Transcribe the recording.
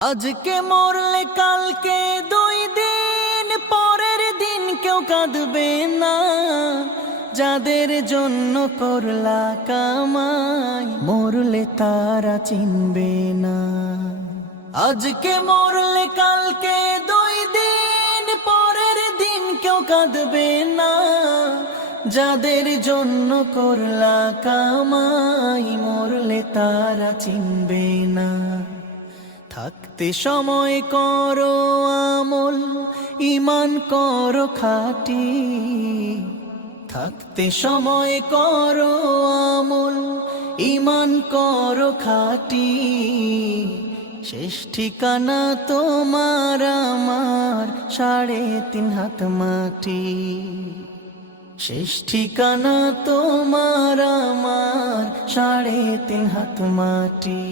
আজকে মরলে কালকে 2 দিন পরের দিন কেউ কাঁদবে না। যাদের জন্য করলা কামাই মরলে তারা চিনবে না। আজকে মরলে কালকে 2 দিন পরের দিন কেউ কাঁদবে না। যাদের জন্য করলা কামাই মরলে তারা চিনবে না। থাকতে সময় করো আমল, ঈমান করো খাঁটি। থাকতে সময় করো আমল, ঈমান করো খাঁটি। শেষ ঠিকানা তোমার আমার 3.5 হাত মাটি। শেষ ঠিকানা তোমার আমার 3.5 হাত মাটি।